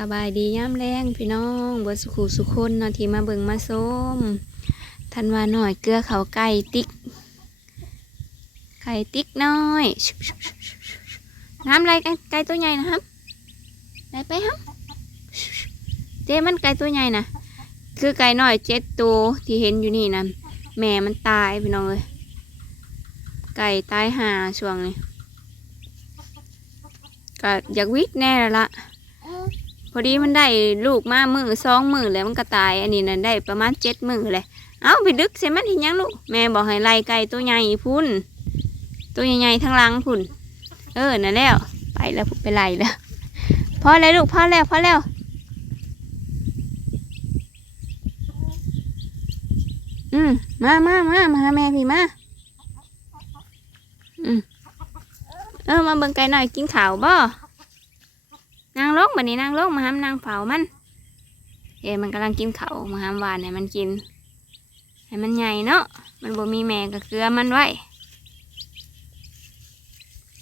สบายดีย่ำแรงพี่น้องเบิดสุขุสุคนเนาะที่มาเบิงมาส้มทันวาหน่อยเกลือเขาไก่ติ๊กไก่ติ๊กน้อยชุบชุบชุบชุบชุบน้ำอะไรไก่ตัวใหญ่นะครับได้ไปครับเจ๊มันไก่ตัวใหญ่นะคือไก่น้อยเจ็ดตัวที่เห็นอยู่นี่นะแม่มันตายพี่น้องเลยไก่ตายห่าช่วงนี้ก็อยากวิกแน่ล้วละ อดีมันได้ลูกมามือสองมือแล้วมันก็ตาย อันนี้นั่นได้ประมาณเจ็ดมือเลยเอาไปดึกใส่มันเห็นยังลูกแม่บอกให้ไล่ไก่ตัวใหญ่พุ่นตัวใหญ่ๆทั้งลังพุ่น เออนั่นแล้ว ไปแล้วไปไล่แล้วพอแล้วลูกพอแล้วพอแล้วอืมมามามามาแม่พี่มาอืมเออมาเบิ่งไก่หน่อยกินข้าวบ่ ลงบันนี้นางลงมาห้ามนางเผามัน เอ้มันกำลังกินเขามาห้ามหวานให้มันกิน ให้มันใหญ่เนาะ มันบ่มีแม่ก็เกลือมันไว้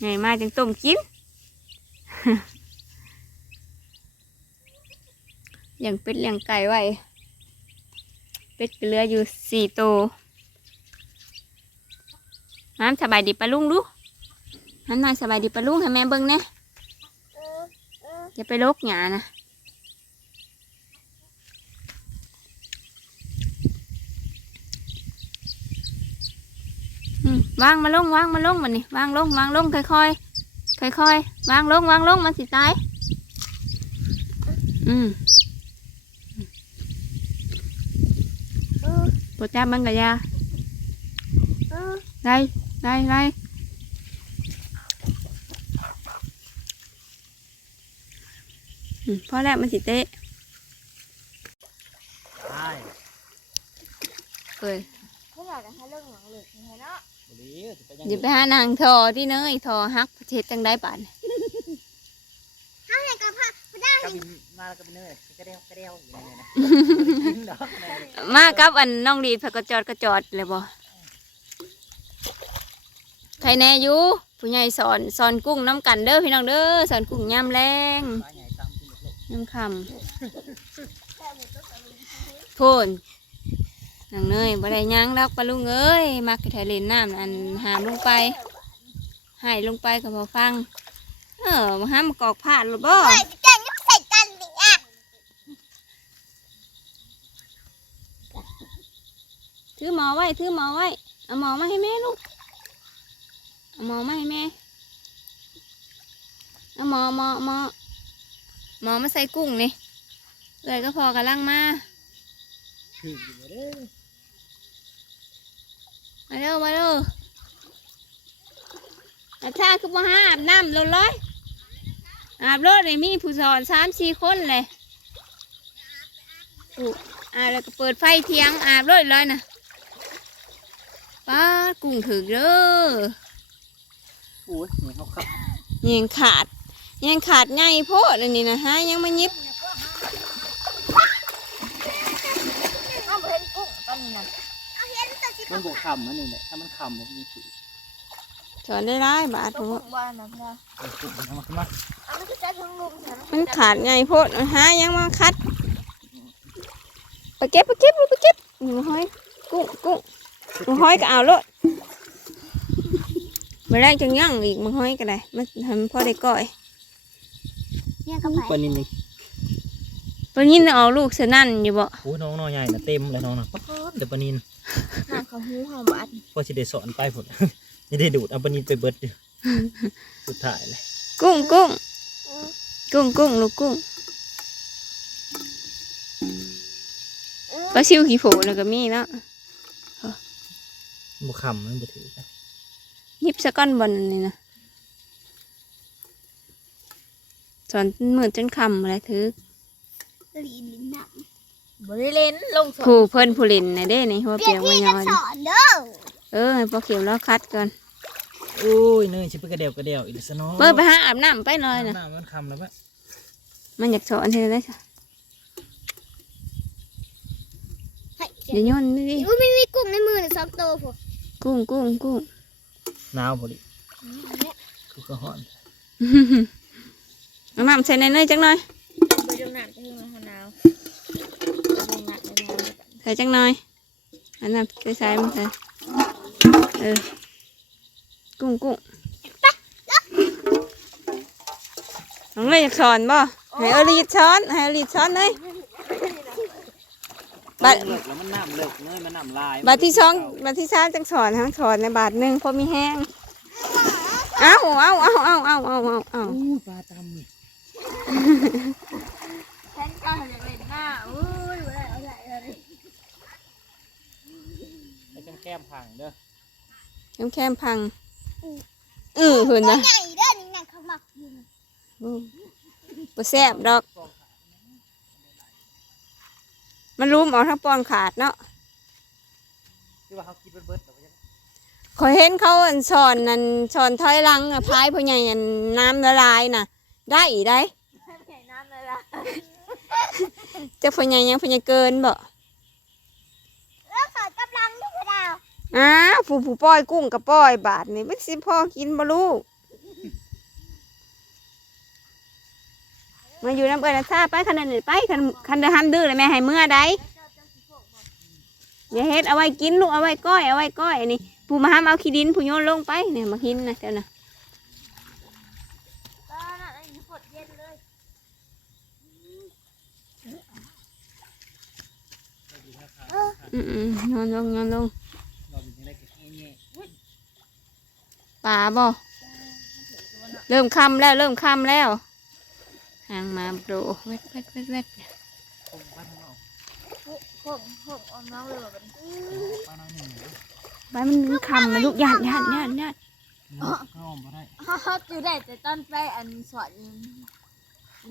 ใหญ่มากจังต้มกินเลี้ยงเป็ดเลี้ยงไก่ไว้ เป็ดเหลืออยู่สี่ตัวน้ำสบายดีปะลุงดูน้ำนายสบายดีปะลุงให้แม่เบิ่งเนี่ย อย่าไปลกหยานะอืมวางมาลงวางมาลงมันนี่วางลงวางลงค่อยค่อยค่อยค่อยๆวางลงวางลงมันสิตายอืมปวดจับมันกับยาได้ได้ได้อืม พอแล้วมันสิเตะใช่เอ้ยพวกเราจะให้เรื่องหลังเหลือยังไงเนาะบุรีจะไปยังอย่าไปหานางทอที่เนยทอฮักประเทศจังได้ป่านถ้าไหนก็พาไม่ได้กับมาแล้วก็เป็นเนื้อกระเดียวกระเดียวอยู่ในนะกินดอกอะไรมากับอันน้องดีดผักกระจอดกระจอดเลยบ่ใครแน่อยู่ผู้ใหญ่สอนสอนกุ้งน้ำกันเด้อพี่น้องเด้อสอนกุ้งย่ำแรง ยย่ำคำพูนนางเนยบ่ได้หยังดอกปลาลุงเอ้ยมักกระไทยเล่นน้ำอันหามลงไปใหายลงไปก็พอฟัง เออมาห้ามมากอกผ้าหรือบ่เฮ้ยพี่แกงยังใส่กันดิอะถือหมอไว้ถือหมอไว้ เอาหมอมาให้แม่ลูก เอาหมอมาให้แม่ เอาหมอหมอหมอ หมอมาใส่กุ้งนี่เลยก็พอกำลังมาถืออยู่เด้อมาเร็วมาเร็วอาชาคือมาหาอาบน้ำเลยเลยอาบรถเลยมีผู้สอนสามสี่คนเลยอู้อาบแล้วก็เปิดไฟเทียงอาบรถเลยนะป้าดกุ้งถึกเด้อโอ้ยเหนียวเขาขับยังขาด ยังขาดไงโพดอันนี้นะฮะยังมายิบเอาเห็นกุ้งตอนนี้นะเอาเห็นแต่สิมันบวกคำมันนี่แหละถ้ามันคำมันมีถือสอนได้ร้ายบาทตัวผมกุ้งบ้านนะพี่นะเอาถุงมันมาขึ้นมา เอามันก็จะทั้งลุมฉันมันขาดไงโพดฮะยังมาคัดไปเก็บไปเก็บลูกไปเก็บหนูห้อยกุ้งกุ้งหนูห้อยก็เอาโลดมาได้จังยั่งอีกมาห้อยก็ได้มันทำพ่อได้ก้อย เนี่ยก็ไปปลานินนี่ปนยินเอาลูกเสยนั่นอยู่บ่โอ้ยน้องน้อยใหญ่นะเต็มเลยน้องนะป๊าดเดี๋ยวปลานินหน้าเขาหูหอมอัดพอจะได้สอนไปผลจะได้ดูดเอาปลานินไปเบิดอยู่สุดท้ายเลยกุ้งกุ้งกุ้งกุ้งลูกกุ้งปลาซิวขี้โผล่ก็มีเนาะบวกคำมันบวถือนะยิบสะก้อนบอลนี่นะ สอนมือจนคำอะไรถือลีนลิ้นหนังบริเลนลงสอนผู้เพิ่นผู้เลินนะเด้ในหัวเปลี่เปียยนกที่ไว้กันย้อน สอนเด้อเออให้พอเขียวแล้วคัดก่อนโอ้ยเนยชิบไปกระเดียวกระเดียวอีกสนอเปิดไปหาอาบน้ำไปหน่อยนะน้ำมันคำแล้วปะมันอยากสอนเธอได้จ้ะเฮ้ยเดี๋ยวโย้อนนี่ดิอุ้ยไม่มีกุ้งในมือเลยสองตัวพวกกุ้งกุ้งกุ้งหนาวพอดีคือก็ห่อน เอาน้ำใส่ในเนยจังหน่อยไปดูหนักคือมันหนาวมันหนักในน้ำใส่จังหน่อยอันนั้นใส่ใส่มันใส่เออกุ้งกุ้งน้องเลยอยากสอนบ่ให้เอรีดช้อนให้เอรีดช้อนเลยบาทเลิกแล้วมันน้ำเลิกเนยมันน้ำลายบาทที่สองบาทที่สามจังสอนทั้งสอนในบาทหนึ่งพอมีแห้งเอาเอาเอาเอาเอาเอาเอาเอาอู้ปลาตำนี่ ฉันก็เห็นเลยหน้าอุ้ยอะไรอะไรอะไรไอ้จังแก้มพังเด้อแคมแคมพังอือหุ่นนะใหญ่เด้อนี่ไงเขาบอกอยู่บ่แซ่บดอก มันรุมเออทั้งปอนขาดเนาะที่ว่าเขากินเบิดเบิดแต่ว่าขอเห็นเขาอันสอนนั่นสอนถอยหลังพายพ่อใหญ่อันน้ำละลายน่ะ ได้อีได้ ใหญ่น้ำเลยล่ะ แต่พ่อใหญ่ยังพ่อใหญ่เกินบ่แล้วสอนกำลังนี่คือดาวอ้าวผู้ผู้ปล่อยกุ้งกับปล่อยบาทนี่มันสิพ่อกินบ่ลูกมาอยู่น้ำเอิญซาไปคันนั้นนี่ไปคันคันเดอห้ามดื้อเลยแม่ให้เมื่อใดอย่าเฮ็ดเอาไว้กินลูกเอาไว้ก้อยเอาไว้ก้อยอันนี้ผู้มาห้ามเอาขี้ดินผู้โยนลงไปเนี่ยมาหินนะเจ้านะตอ นอนลงนอนลงป่าบ่เริ่มค่ำแล้ว เริ่มค่ำแล้วห่างมาดูเวทเวทเวทเวทไปมันคำมันลูกหยาดหยาดหยาดหยาดคือได้แต่ต้นไปอันสวดยัง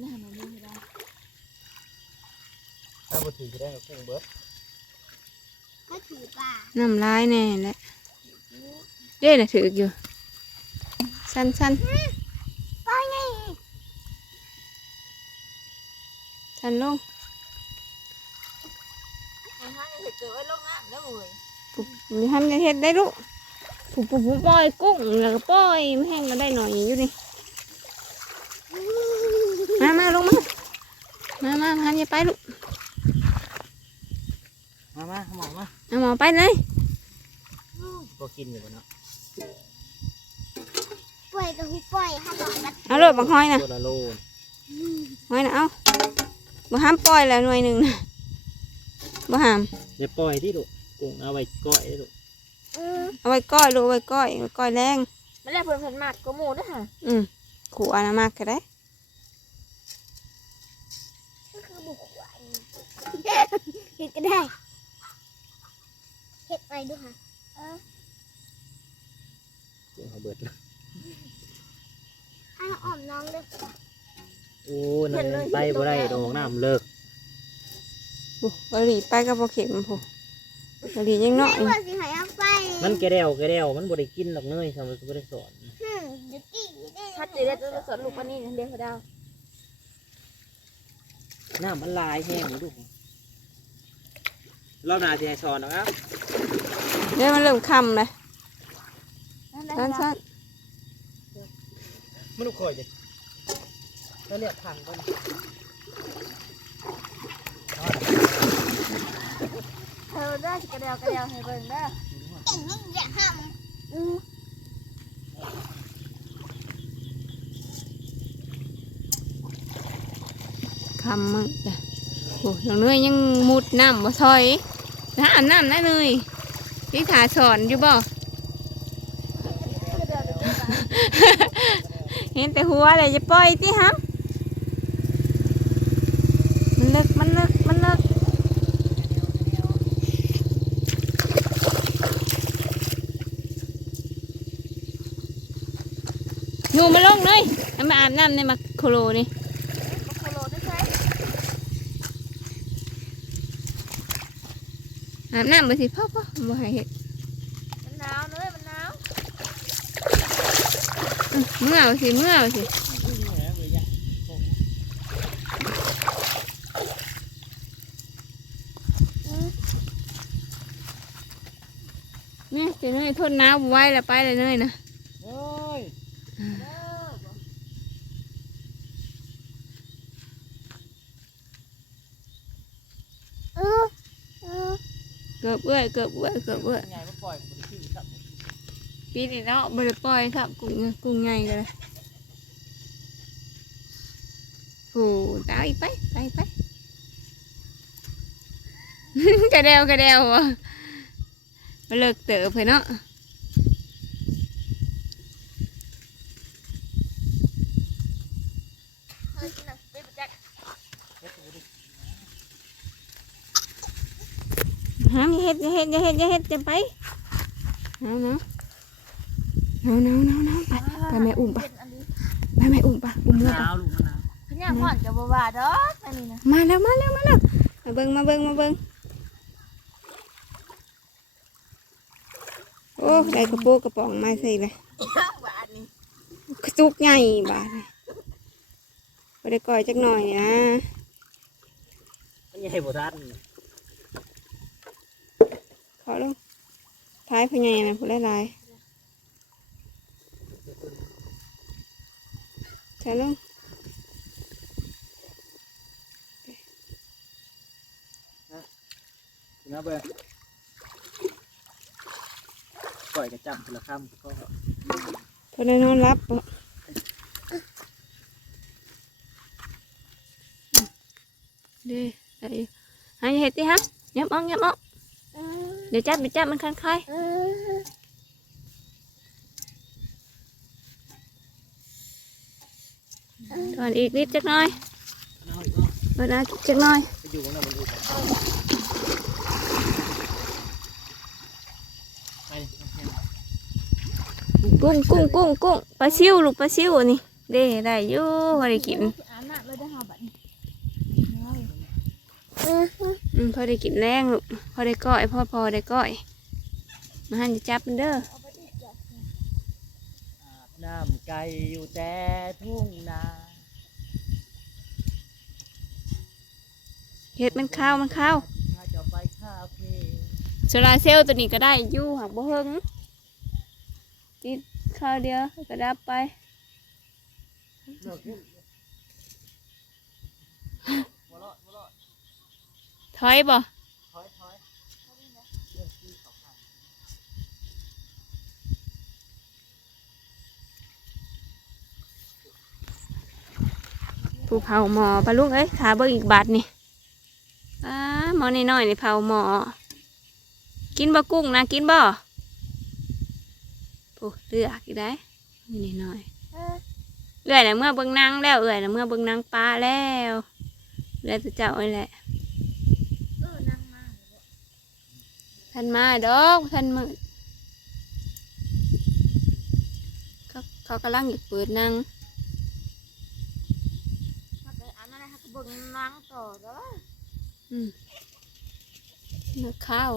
นี่หันมาดูไม่ได้ถ้าบุตรถือได้ก็คงเบิร์ ก็ถือป่าน้ำลายแน่แหละเด้น่ะถืออยู่ สั้นสั้นไปไงสั้นลงไอ้ห้างจะเกิดว่าลงน้ำแล้วเลยปุ๊บมีทำในเฮ็ดได้ลูกปุ๊บปุ๊บปุ๊บปล่อยกุ้งแล้วก็ปล่อยไม่แห้งก็ได้หน่อยอยู่นี่มามาลงมา มามาหันอย่าไปลูก มามาหมอมาเอาหมอไปเลยก็กินอยู่บ่เนาะปล่อยตัวปล่อยให้หลอกมันเอาโลดบังหอยนะตัวละโลนหอยนะเอาบ่ห้ามปล่อยแล้วหน่วยหนึ่งนะบ่ห้ามเดี๋ยวปล่อยที่ลูกกุ้งเอาไว้ก้อยลูกเอาไว้ก้อยลูกเอาไว้ก้อยเอาไว้ก้อยแรงมันได้ผลผลมากก็หมูด้วยค่ะอืมขู่อานามากก็ได้ก็คือบุกขวายเห็ดก็ได้ เห็ดไปด้วยค่ะ เออกุ้งเขาเบิดแล้วให้อ่อมน้องด้วยโอ้นั่นไปบ่ได้ดอกน้ำเลิกบุบหรีไปกับบ่เข็มผู้บหรียังน้อย ไม่ว่าสิหายเอาไปมันแกะเดวแกะเดวมันบ่ได้กินดอกเนยสมัยบ่ได้สอนฮึมเดี๋ยวกี้ถ้าตีได้จะสอนลูกปนี่เลี้ยงเขาดาวน้ำมันลายแห้งลูก รอบหน้าสิให้สอนดอกครับเดี๋ยวมันเริ่มค่ำเลยสั้นสั้นมันลูกคอยจ้ะแล้วเรียกพังก่อนเธอได้กระเดียวกระเดียวให้เบิ่งได้เก่งนี่อย่าห้ามอือค่ำมึงจ้ะโอ้น้องเนยยังมุดน้ำบ่ถอย นะอาบน้ำนะเนยนี่ขาสอนอยู่บ่เห็นแต่หัวเลยจะปล่อยติฮัมมันเลิกมันเลิกมันเลิกอยู่มาลงเลยให้มาอาบน้ำในมาโคโลนี่ โคโลได้ใช่ อาบน้ำไปสิพ่อพ่อบ่ให้เห็ดมันหนาวเลยมันหนาวอื้อเมื่อเอาสิเมื่อเอาสินี่เจะเนยทนหนาวบ่ไหว้แล้วไปเลยเนยนะ โอ้ย เด้อบ่ เกื อบเอื้อยเกือบเอื้อยเกือบเอื้อยไงมาปล่อยบ่ได้ชื่อครับปีนี้เนาะบ่ได้ปล่อยครับกุ้งกุ้งไงกันเลยโหตายไปไปไปกระเดวกระเดววะมาเลิกเต๋อไปเนาะ เฮ้ยกินหนังไปประจักษ์ หาม อย่าเฮ็ดอย่าเฮ็ดอย่าเฮ็ดอย่าเฮ็ดจะไปเอาเนาะเอาเนาะเอาเนาะไปไปแม่อุ้มไปเป็นอันนี้ไปแม่อุ้มไปอุ้มเมื่อมะไปนาวลูกมะนาวขยันห่อนกับบัวาดอกอันนี้นะมาแล้วมาแล้วมาแล้วมาเบิ่งมาเบิ่งมาเบิ่งโอ้ได้กระโปรงกระป๋องมาใส่เลยหวานนี่กระจุกใหญ่บาดเลยบ่ได้ก่อยจักหน่อยนะมันใหญ่บ่ทัน ขอลงท้ายพญายนะผู้หลายๆใช่ลงนะเบิ่งปล่อยกระจับคนละคำก็พอได้นอนรับบ่เด้ได้อยู่หาอย่าเห็ดติฮะยับออกยับออก เดี๋ยวจับเดี๋ยวจับมันคันคายถอนอีกนิดจักน่อยน้อยก็เปิดอาจักน่อยกุ้งกุ้งกุ้งกุ้งปลาซิวลูกปลาซิวนี่เด้ได้อยู่พอได้กินอาบน้ำเลยได้หอบัดนี้เอออืม พอได้กินแรงลูกพอได้ก้อยพอพอได้ก้อย มาหันจะจับมันเด้อเอาไปดิจ้ะอาบน้ำไก่อยู่แต่ทุ่งนาเห็ดมันข้าวมันข้าวถ้าจะไปคาเฟ่โซลาร์เซลล์ตัวนี้ก็ได้อยู่หักบ่เฮิงติดข้าวเดียวก็ดับไป ถอยบ่ถอยถอยผู้เผาหมอปลาลุงเอ้ยขาเบิ่งอีกบาทนี่อ้าหมอน้อยๆนี่เผาหมอ กินบ่กุ้งนะกินบ่ผู้เลือกอีกได้นี่น้อยเออๆเอื่อยน่ะเมื่อเบิ่งหนางแล้วเอื่อยน่ะเมื่อเบิ่งหนางปลาแล้วเอื่อยตัวเจ้านี่แหละ เออนั่งมา ท่านมาดอกท่านมืดเขาเขากำลังอยากเปิดหนังถ้าไปอันนั้นให้เบิ่งนั่งต่อเด้อนักข้าว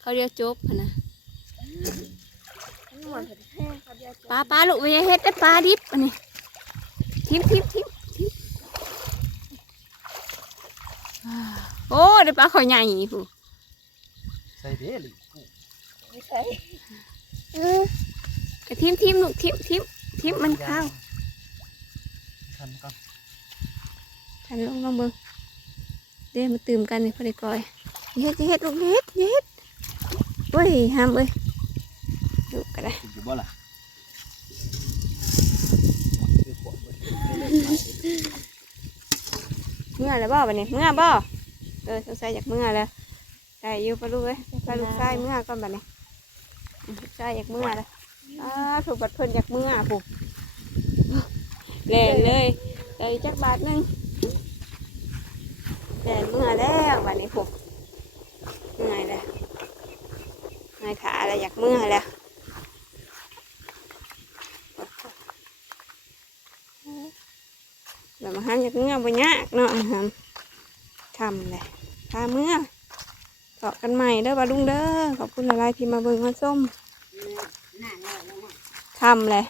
เขาวเดียวจบหั่นนะมันหมดแท้เขาเดียวปลาปลาลูกไม่ใช่เฮ็ดแต่ปลาดิบอันนี้ทิมทิมทิมทิมอ่า โอ้ได้ปลาขอใหญ่ผู้ใส่เด้หรือกูไม่ใช่เออไอ้ทิมทิมลูกทิมทิมทิมมันข้าวทำก่อนทันลงลองเบิ่งเด้มาตื่มกันนี่พอได้ก่อยอย่าเฮ็ดอย่าเฮ็ดลูกอย่าเฮ็ดอย่าเฮ็ดโอ้ยห้ามเอ้ยลูกก็ได้กินอยู่บ่ล่ะคือขวดเบิดเมื่อแล้วบ่บัดนี้เมื่อบ่เออสงสัยอยากเมื่อแล้วได้อยู่ปะลูกเอ้ยปลาลูกชายเมื่อก่อนบัดนี้อืมลูกชายอยากเมื่อแล้วอ้าถูกบัดเพิ่นอยากเมื่อผู้เล่นเลยได้จักบาทหนึงเล่นเมื่อแล้วบัดนี้ผู้เมื่อยแล้วเมื่อยขาแล้วอยากเมื่อแล้วแล้วมาหันอยากเมื่อบ่ยากเนาะอาหารทำเลย พาเมื่อเกาะกันใหม่เด้อปลาลุงเด้อขอบคุณหลายๆที่มาเบิ่งมาส้มทำเลย